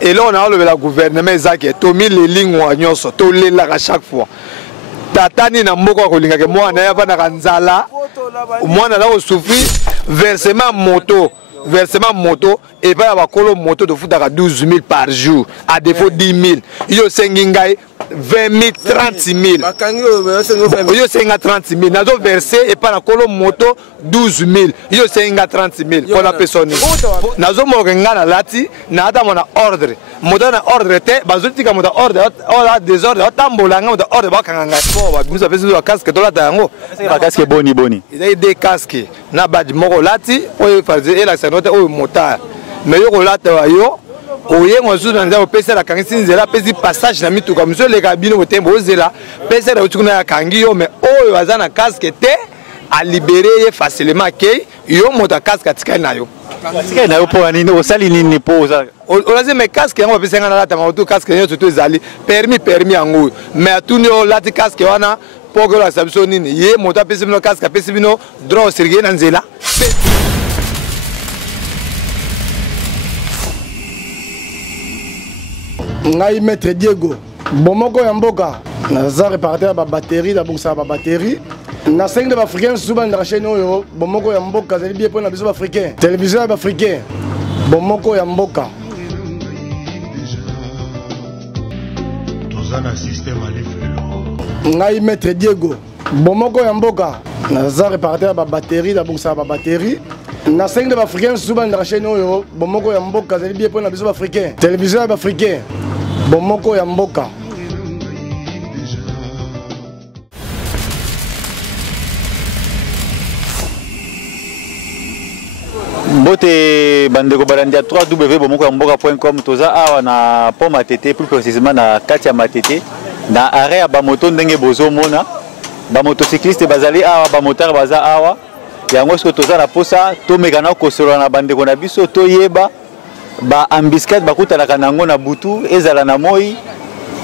Et là, on a le gouvernement Zaki, Tomi les lignes ou agnoso, tous les là à chaque fois. Tatani na mboko kolinga ke moi na yaba na kanzala, moi na la souffrir versement moto. Versement moto et pas avoir colo moto de foot à 12 000 par jour à défaut 10 000 yo sengingai 20 000 30 000 yo senga 30 000 nazo versé et pas la colo moto 12 000 yo senga 30 000 pour la personne nazo morenga na lati na ata mona ordre moto na ordre te bazuti ka moto ordre ola désordre otambola nga moto ordre bakanga bo ba nous avons un casque to la tango ba casque boni il y a des casques na badji moko lati o fazer ela note o motard mais yo kolata yo oye ngozu na nzao pesa la kangi sinzela pesi passage na mituka monsieur le cabine au tembo zela pesa la utukuna ya kangi yo mais oyo azana casque te a libérer facilement ke yo mota casque atika na yo pour nini osali nini poza olaze mais casque yango pesa ngana lata ma casque yo tout ezali permis yango mais atuni o lati casque wana pour la sabso nini ye mota pesa bino casque pesa bino droit serge na nzela. Ngai maître Diego bomoko ya mboka naza répartir ba batterie da bongsa ba batterie na 5 de africain suba na chaîne oyo bomoko ya mboka zali bien pour na biso africain télévision ya africain bomoko ya mboka tozana système alifelo ngai maître Diego bomoko ya mboka naza répartir ba batterie da bongsa ba batterie na 5 de africain suba na chaîne oyo bomoko ya mboka zali bien pour na biso africain télévision ya africain bomoko ya mboka Bote bandeko balandia 3w.bomoko-ya-mboka.com toza awa na pont Matete plus précisément na kati ya Matete na arrêt ya bamoto ndenge bozomona bamotocycliste bazali awa bamotard baza awa yango soki toza na posa tomekana kosolola na bandeko na biso toyeba ba embuscade bakutanaka nango na butu ezala na moi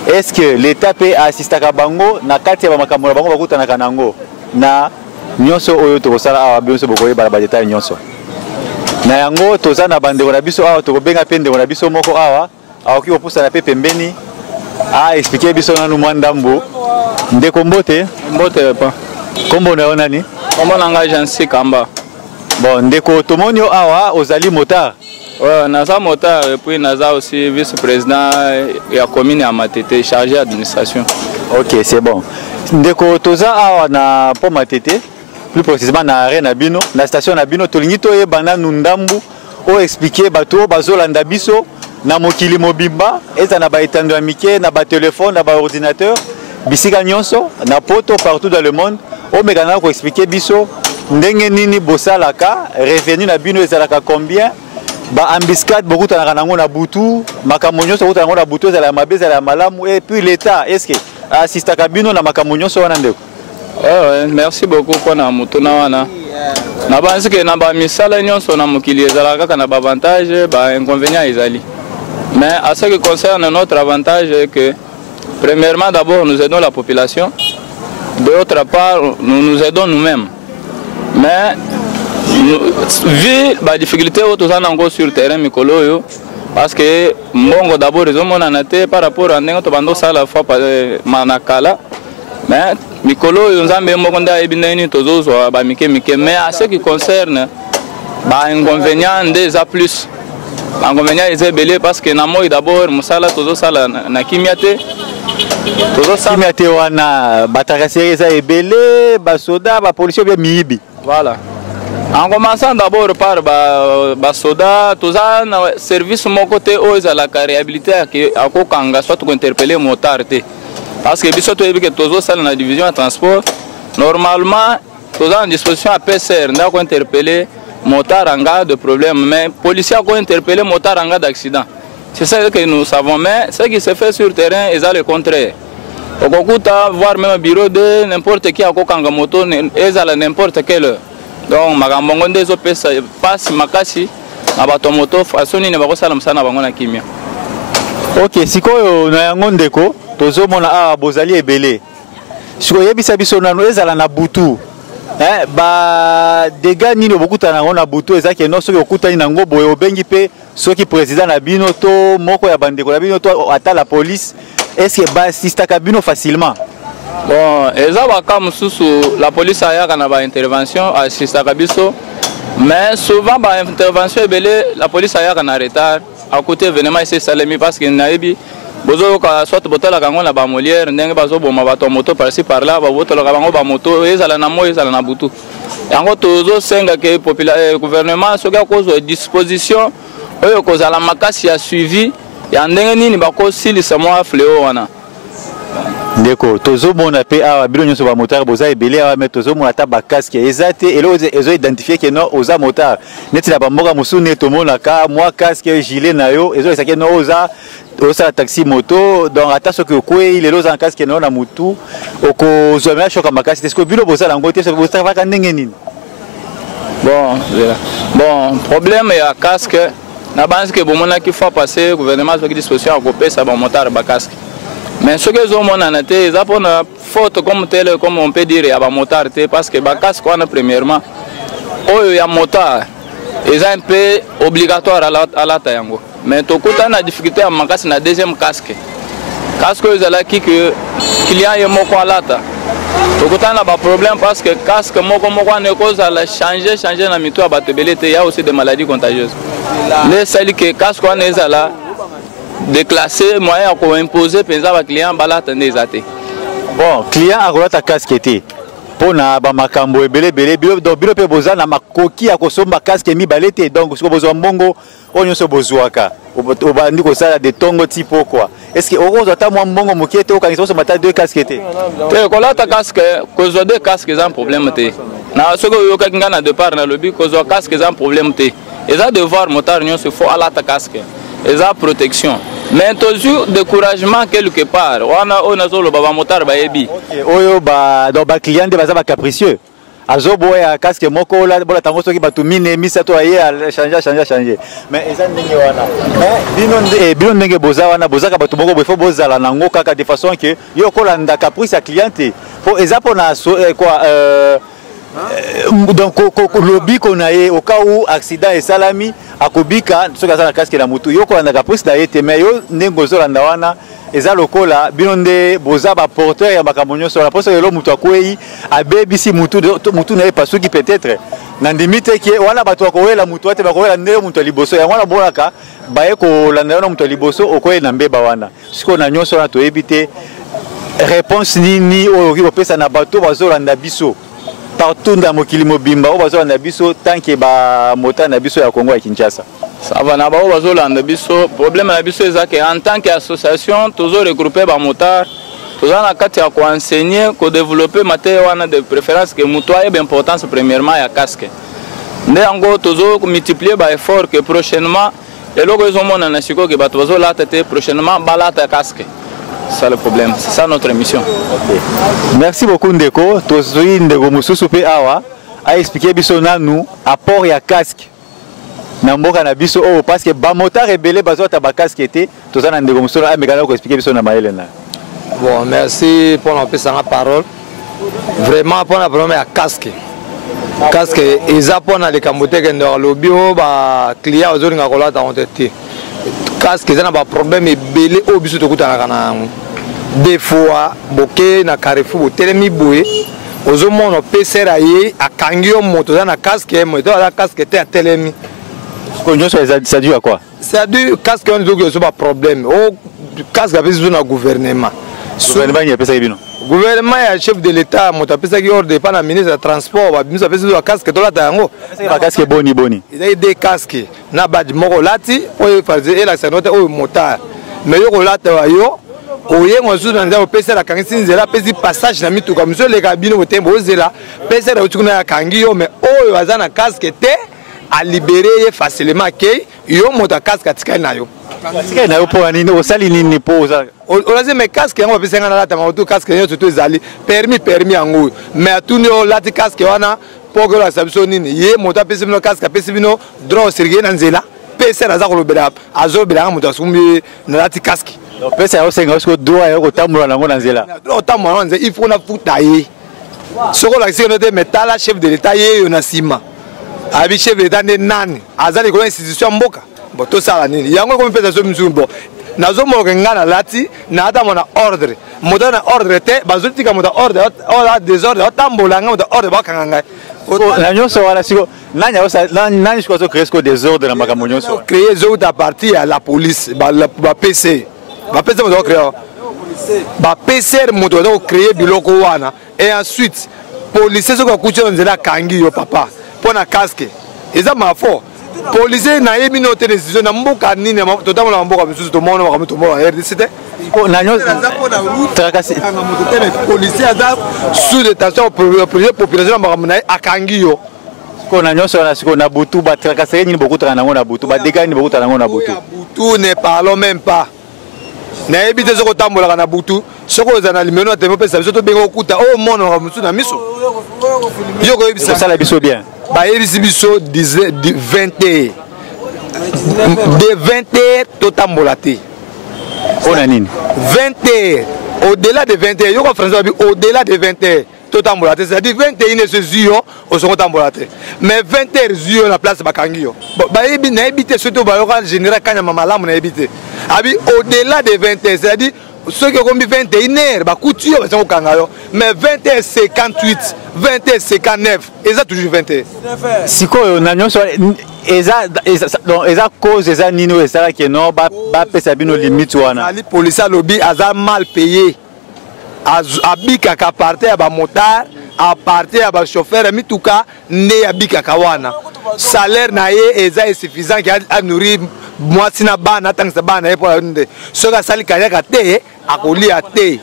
est-ce que l'état peut assistaka bango na kati ya bamakambo na bango bakutanaka nango na nyonso oyo tokosala awa biso bokoyeba na badetail nyonso na yango toza na bandeko na biso awa tokobenga pe ndeko na biso moko awa akoki kopusana pe pembeni a expliquer biso nanu mwa ndambo ndeko mbote pa kombo na yo nani kombo na ngai Jansi Kamba bon ndeko tomoni yo awa ozali motard. Ouais, naza motard et puis naza aussi vice-président de la commune à Matete, chargé d'administration. Ok, c'est bon. Ndeko toza awa na pont Matete, plus précisément na arrêt na bino, na station na bino tolingi to yebana nundambu o expliquer bato bazolanda biso na mokili mobimba eza na ba etando ya mike na ba téléphone na ba ordinateur bisika nyonso na poto partout dans le monde o mekana ko expliquer biso ndenge nini bosalaka revenu na bino ezalaka combien ba embuscade beaucoup tanaka nango na butu makambo nyonso beaucoup tanaka na butu ezala mabe ezala malamu et puis l'état est-ce que assistaka bino na makambo nyonso wana ndeko ouais merci beaucoup pour na mutuna wana na banzi ke na ba misala nyonso na mokili ezala kaka na ba avantage ba inconvénient ezali mais à ce qui concerne notre avantage est que premièrement d'abord nous aidons la population d'autre part nous aidons nous-mêmes mais vu la difficulté encore sur le terrain mikolo parce que mbongo d'abord ils ont par rapport à n'engo tobando ça la fois manakala mais mikolo nzambe mbongo nda ebineni tozozo ba mike mais à ce qui concerne ba inconvénient des a plus inconvénient est belé parce que na moi d'abord musala tozo sala na kimiate tozo sala kimiate wana batakaseri eza ebele ba soda ba policier bien miibi voilà. En commençant d'abord par les soldats, tous les services de mon côté, ils ont la réhabilité à Kokanga, soit pour interpeller les motards. Parce que tous les la division de transport, normalement, tous en disposition à PCR, nous avons interpellé les motards en cas de problème, mais les policiers ont interpellé les motards en cas d'accident. C'est ça que nous savons, mais ce qui se fait sur le terrain, ils ont le contraire. Au Kokuta, voir même un bureau de n'importe qui à Kokanga moto, ils ont n'importe quelle heure. Donc makambo nde zo pesa passe makasi na bato moto fasoni ne bakosala msana bango na kimia. OK, sikoyo na yango ndeko tozomona awa bozali ebele. Sikoyo yebisa biso nano ezala na butu. ba dégâts nini bokuta nango na butu ezaki non soki okutani nango boye obengi pe soki président na bino to moko ya bandeko na bino to ata la police est-ce que ba assistaka bino facilement? Bon, eza baka mususu la police ayaka na ba intervention assistaka biso, mais souvent ba intervention ebele la police ayaka na retard à côté événement ici salemi parce que naebi bozo ka soit botala kango na ba Molière ndenge bazo boma bato moto par-ci par-là ba botala kango ba moto ezala na moyo ezala na butu yango tozo senga ke gouvernement soki akozwa disposition oyo kozala makasi ya suivi ya ndenge nini bakosilisa mwa fléau wana. Ndeko tozomona pe awa bino nyonso ba motard boza ebele awa mais tozomona ta ba casque ezate elo ezo identifier que non oza motard neti na bamboka musune tomona ka moi casque gilet na yo ezo esake no oza taxi moto donc ata soki okwe lelo za casque na na mutu okozomela shoka makasi est-ce que bino boza lango te soki boza vaka ndenge nini? Bon problème ya casque na banzi ke bomona ki faut passer gouvernement soki disposition à kopesa ba motard ba casque. Mais ce que nous avons été, c'est une faute comme telle, comme on peut dire, il y a des motards, parce que les casques, premièrement, il y a des motards, ils sont un peu obligatoires à la taille. Mais tout le temps, on a des difficultés à manquer le deuxième casque. Casque, ils ont dit que le client est mort à la taille. Tout le temps, on a des problèmes parce que le casque, changer dans le toit, il y a aussi des maladies contagieuses. Les seuls que le casque, on est là. Déclasser moyen pour imposer aux clients balata nezate. Bon, client a relata casquette. Pour na ba makambo ebele donc bilo pe boza na makoki ya kosomba casque mi balete donc siko bozo mbongo onyo so bozuaka. Obandi ko sala de tongo tipo quoi. Est-ce que orozo ata mwa mbongo mokete o kangiso mata deux casquettes? Te kolata casque kozo deux casques un problème te. Na soko yo ka ngana de part na lobby kozo casque un problème te. Eza devoir motard nyo se faut alata casque. Eza protection. Mais toujours découragement quelque part. On a solo baba motard ba ebi. Oyo ba donc ba client de baza capricieux. Azo boya casque moko la bola tango soki batu mine misa to aye changer. Mais eza ndenge wana. Bino ndenge boza wana bozaka batu moko befo bozala nango kaka de façon que yo kolanda caprice à cliente. Pour eza pona quoi donc lobby qu'on a au cas où accident et salami akobika soki aza na casque na mutu yo kolanda caprice na ye te mais yo ndenge ozolanda wana eza lokola bino nde boza ba porteur ya makambo nyonso na poso lelo mutu akwei abebisi mutu na ye pasuki peut-être na ndimi te ke wana bato akowela mutu ate bakowela nde mutu liboso ya wana bolaka baye kolanda na mutu liboso okoye na mbeba wana siko na nyonso na toyebi te réponse nini oyo kipesa na bato bazolanda biso partout dans mokili mobimba o bazolanda biso tant que ba mota na biso ya Congo ya Kinshasa. Ça va na ba o bazolanda biso problème na biso ezake en tant qu'association toujours regrouper ba motard toujours na kati ya ko enseigner ko développer matière wana de préférence que mutoa est importance premièrement ya casque. Nde yango toujours multiplier ba effort que prochainement et logo ezomona na siko ke bato bazolata te prochainement balata casque. C'est ça le problème, c'est ça notre mission. Okay. Merci beaucoup Ndeko. Tozui Ndeko Mususu pe awa a expliqué biso nanu apport ya casque. Na mboka na biso oh parce que ba motard rebelle bazota ba casque était tozana Ndeko Mususu a mekana ko expliquer biso na maele na. Bon, merci pour la parole. Vraiment pour la problème ya casque. Casque eza pona le kambote ke ndo lobby o ba client ozolinga kolata ontete. Casque eza na ba problème ebele o biso to kutana kana des fois boké na Carrefour botelemi boye ozomona pesera ye akangi yo moto na casque moto ala casque te atelemi konyo ça dû à quoi? Ça dû casque on dit que c'est pas problème o casque biso na gouvernement gouvernement ya pesa bino gouvernement ya chef de l'état moto pesa ki ordre pas na ministre de transport ba biso pesa zo casque to la tango ba casque boni il y a des casques na badge moko lati o fazer ela sanote o motard mais yo ko lata yo oye ngozu na nda opesa la kangi sinzela pesi passage na mituka monsieur le cabine botembo ozela pesa la utukuna ya kangi yo mais oyo azana casque te a libérer facilement ke yo moto casque atikali na yo casque na yo po nini osali nini po oza olaze mais casque yango pesa ngana lata ma casque yo tout ezali permis yango mais atuni o lati casque wana pour la sabiso nini ye moto pesa bino casque pesa bino droit sirige na nzela pesa za ko lobela azobela moto asumbi na lati casque. Donc pesa yo senga osko doa yo kotambola nango na nzela. Otambola na nzela il faut na futa ye. soko la kisika note metala chef de l'état yeyo na sima abi chef de l'état ne nani azali ko institution mboka bo to sala nini yango ko mpeza so mzumbo nazo mo ngana lati na ata mona ordre moto na ordre te bazotika moto ordre ola désordre otambola nga moto ordre bakanga na nyonso wana siko nani siko so créer désordre na makambo nyonso créer zo ta partie à la police ba PC moto créer ba PCR moto do créer biloko wana et ensuite policier soko kuchona nzela kangi yo papa pona casque eza mafo policier na yebi no te décision na mboka nini totamola mboka misusu to mona makambo to mona RDC ko na nyonso trakasi kanga moto te policier aza sous détention population makambo na akangi yo ko na nyonso na siko na butu ba trakasi nini bokutana nango na butu ba dégâts nini bokutana nango na butu butu ne parlons même pas na yebi te soko tambola na butu soko za na limeno na tempo pesa biso to bengo okuta o mona na musu na miso yo ko yebisa ça la biso bien ba yebisi biso 20 de 20h to tambola te ona nini 20h au-delà de 20h yo ko français bi au-delà de 20h to tambola te c'est-à-dire 21h ce zio au soko tambola te mais 20h zio na place bakangi yo ba yebi na yebi te surtout ba yo ka général kanya mamalamu na yebi te abi au-delà de 20h c'est-à-dire ceux qui ont mis 21h, bah couture, c'est au Kangayo. Mais 20h58, 20h59, et ça toujours 20h. Si quoi, on a non sur eza cause eza nino et ça qui non ba pesa bino limite wana. Ali police lobby aza mal payé. Abika ka partir à ba motard, à partir à ba chauffeur, mi tout cas né abika kawana. Salaire na ye eza insuffisant qui a nourrir moi sina bana tangsa bana e pour nde. Soka sali kanyaka te akolia te.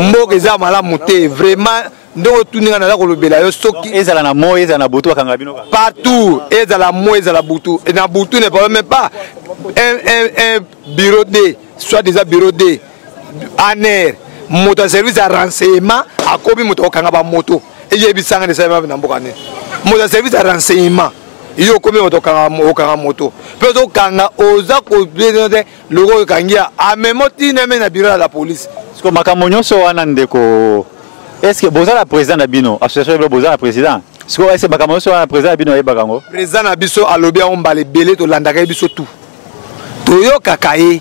Mboka eza malamu te vraiment ndoko tuninga na kolobela yo soki ezala na mo ezala na butu akanga bino partout ezala mo ezala butu et na butu ne parle même pas un bureau D soit déjà bureau D aner moto service à renseignement akobi moto okanga ba moto et yebisanga de ça na mboka ne moto service à renseignement iyo komi moto okanga moto peut okanga oza ko bien logo kangia a memoti na na bureau de la police parce que makambo nyonso wana ndeko. Est-ce que vous avez le président Nabino, association de Bozan, le président? Est-ce que vous avez le président Nabino et Bagango? Le président Nabiso a lobby on balé belé to landaka biso tout. Toyo kakaye.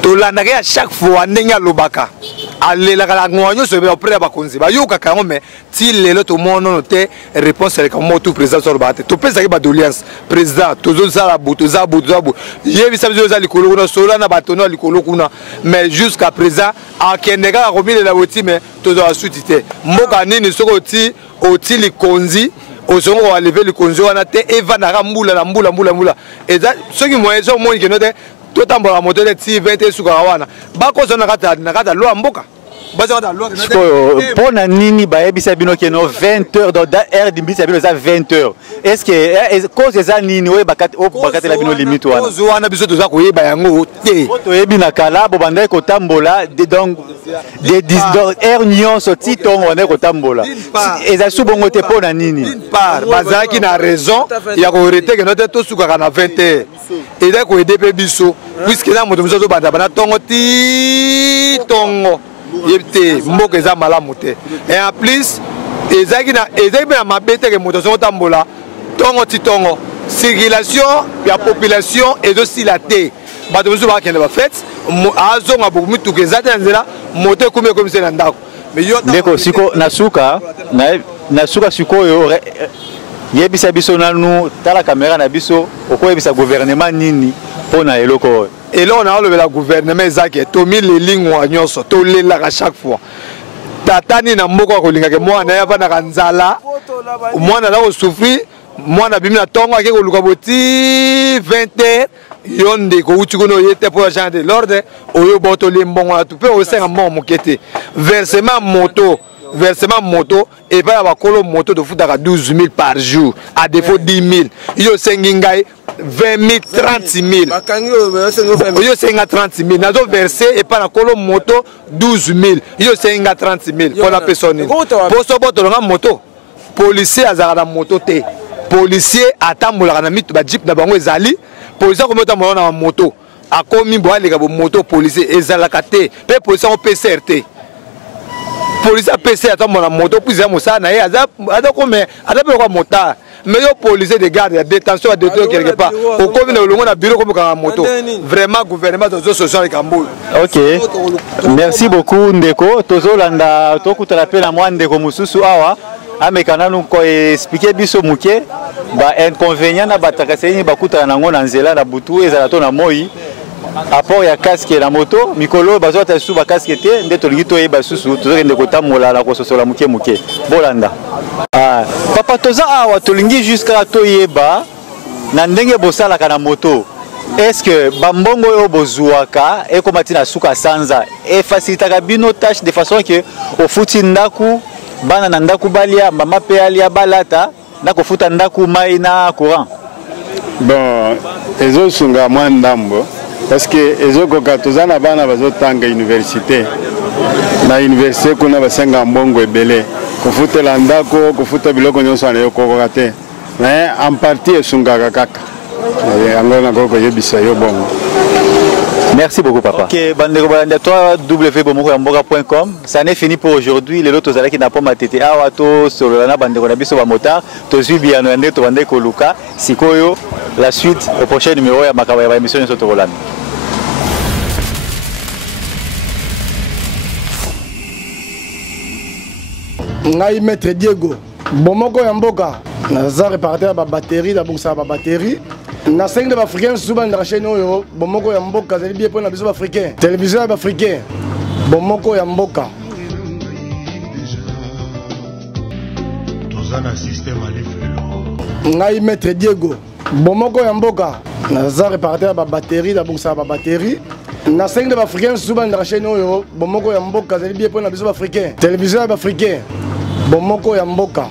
To landaka à chaque fois ndenga lobaka. Allez la ngwanyo se be auprès ba konzi. Ba yo kakayo mais ti lelo to mono noté réponse avec comme tout président sur bate. To pesa ke ba d'alliance président tozo sala buto za buto za buto. Yebi sabizo za likolo kuna sola na batono likolo kuna mais jusqu'à présent a kendeka ko mile la boti mais tozo asutite. Mboka nini soko ti oti likonzi osongo wa lever likonzi wana te eva na mbula na mbula. Et ça ce qui moyen so mo ki note to tambola moto de ti 20 suka wana. Ba ko zona kata lo mboka. Pour nini baebisa bino keno 20h dans air dimbisa bino za 20h. Est-ce que cause za nini we bakati la bino limite wana? Cause wana biso toza ko yeba yango te. To yebi na kala bo bandai ko tambola donc des air nion so ti tongo wana ko tambola. Eza subongo te pona nini? Par bazaki na raison ya ko rete que notre to suka na 20h. Et da ko aider pe biso puisque na moto biso to banda bana tongo ti tongo. Yebte mboka eza malamu te et en plus ezaki na mabete ke moto so tambola tongo ti tongo circulation ya population et aussi la te bato biso ba kende ba fête azonga beaucoup mituka ezata nzela moto kumbe comme c'est na ndako mais yo ndeko siko nasuka sikoyo yebisa biso nanu tala caméra na biso okoyebisa gouvernement nini pona eloko. Et là, on a enlevé le gouvernement Zaki, Tomi les lignes nyonso, to lela à chaque fois. Tatani na mboko kolinga ke moi na yava na kanzala, moi na la souffrir, moi na bimina tongo ke koluka boti 20h, yonde ko utikono yete pour changer l'ordre, oyo boto le mbongo tout peut au sein mon mokete. Versement moto et pas la colo moto de foot à 12 000 par jour, à défaut 10 000. Yo sengingai 20 000, 30 000. Yo senga 30 000. Nazo versé et pas la colo moto 12 000. Yo senga 30 000 pour la personne. Pour ce boto la moto, policier azara na moto te. Policier atambola na mitu ba jeep na bango ezali. Policier ko moto na moto. Akomi bo aleka bo moto policier ezala kate. Pe policier on PCRT. police apc ata mona moto puisa mosala na ye aza comme aza pe kwa motard mais yo policier de garde ya détention ya détention quelque part okomi na olongo na bureau comme kanga moto vraiment gouvernement tozo solution avec Kamboul. OK, merci beaucoup ndeko tozolanda tokutala pe na mwa ndeko mosusu awa amekana nuko expliquer biso muke ba inconvénient na batakaseni bakutana nango na nzela na butu ezala to na moi apport ya casque na moto mikolo bazota su ba casque te nde tolingi toyeba susu tozokende kotamola na kososola muke muke bolanda. Papa toza awa tolingi jusqu'à toyeba na ndenge bosalaka na moto. Est-ce que bambongo yo bozuaka e komati na suka sanza e facilitaka bino tâche de façon que au futi ndaku bana na ndaku balia mama pe alia balata na kofuta ndaku mai na courant? Bon, ezo sunga mwa ndambo parce que ezo koka tozana bana bazotanga université na université kuna basenga mbongo ebele kofutela ndako kofuta biloko nyonso na yo kokoka te mais en partie esungaka kaka yango na koko yebisa yo bongo. Merci beaucoup papa. OK, bandeko balanda www.bomokoyamboka.com. Ça n'est fini pour aujourd'hui. Les autres allez qui n'a pas matete awa to solo na bandeko na biso ba motard to zubi ano ande to bandeko luka sikoyo la suite au prochain numéro ya makaba ya émission de Sotorolana. Ngai maître Diego Bomoko ya mboka naza réparateur ba batterie da bongsa ba batterie na 5 de africains souvent na chaîne oyo Bomoko ya mboka zali bien pona biso africain télévision ya africain Bomoko ya mboka tozana système alifelo ngai maître Diego Bomoko ya mboka naza réparateur ba batterie da bongsa ba batterie na 5 de africains souvent na chaîne oyo Bomoko ya mboka zali bien pona biso africain télévision ya africain Bomoko ya mboka